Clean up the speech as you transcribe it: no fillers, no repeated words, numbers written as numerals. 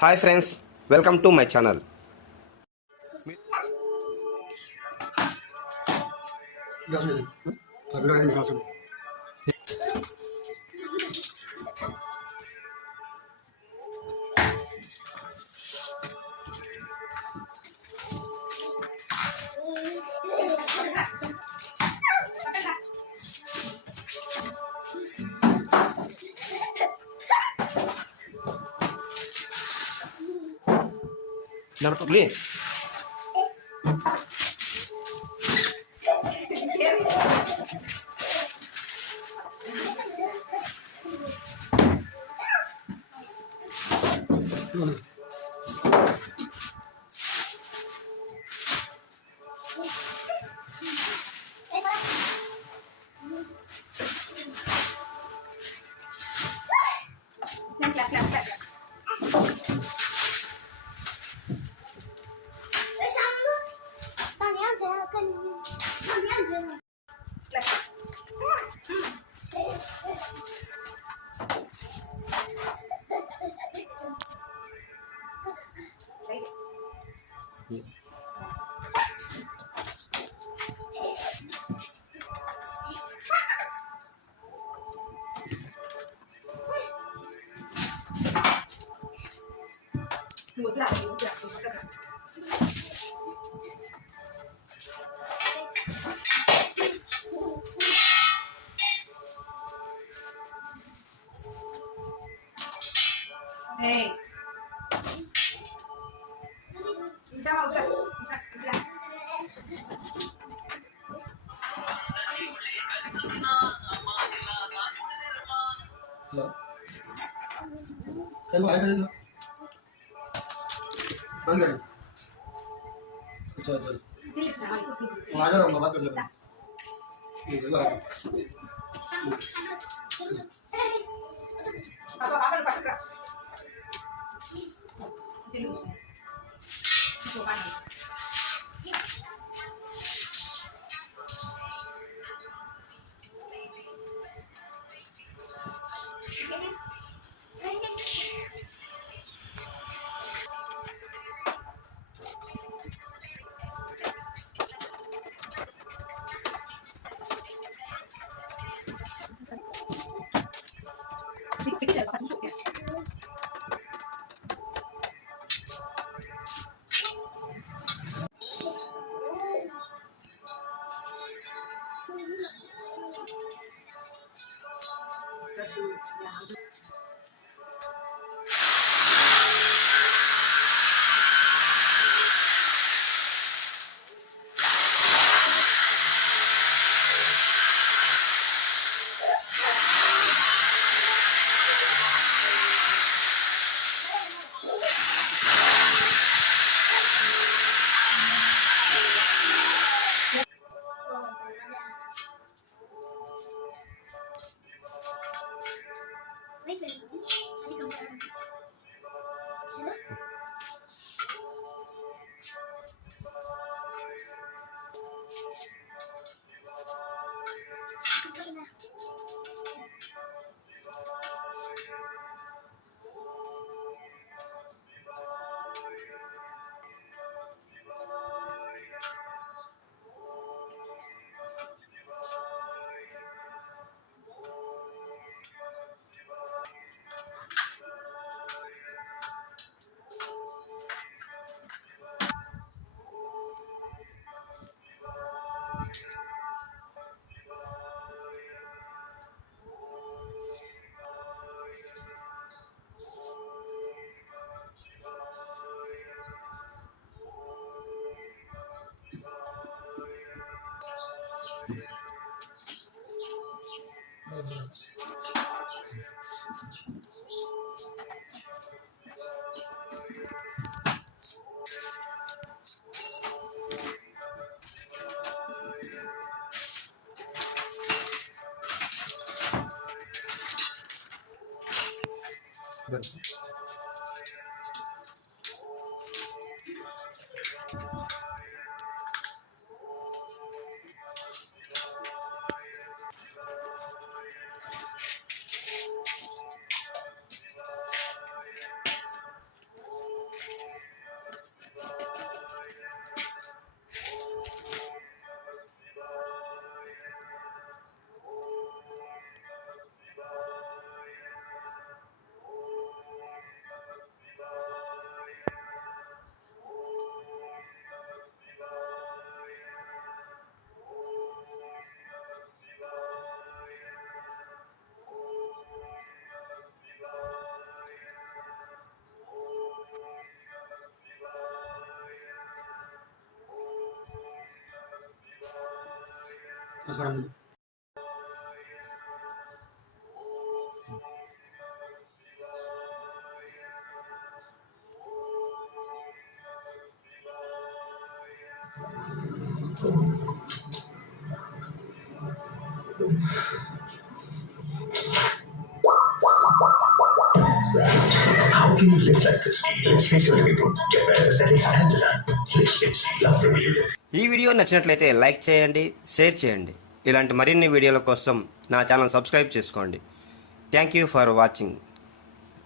Hi friends, welcome to my channel. Number 2 clean. Hey. Hello आएगा hello बंद करें अच्छा अच्छा आ जा रहा हूँ बात कर लेंगे ठीक है आएगा పసుపు. How can you live like this? Let's face your living room. Get better aesthetics and design. Let's love the way you live. ఈ వీడియో నచ్చినట్లయితే లైక్ చేయండి, షేర్ చేయండి. ఇలాంటి మరిన్ని వీడియోల కోసం నా ఛానల్ సబ్స్క్రైబ్ చేసుకోండి. Thank you for watching.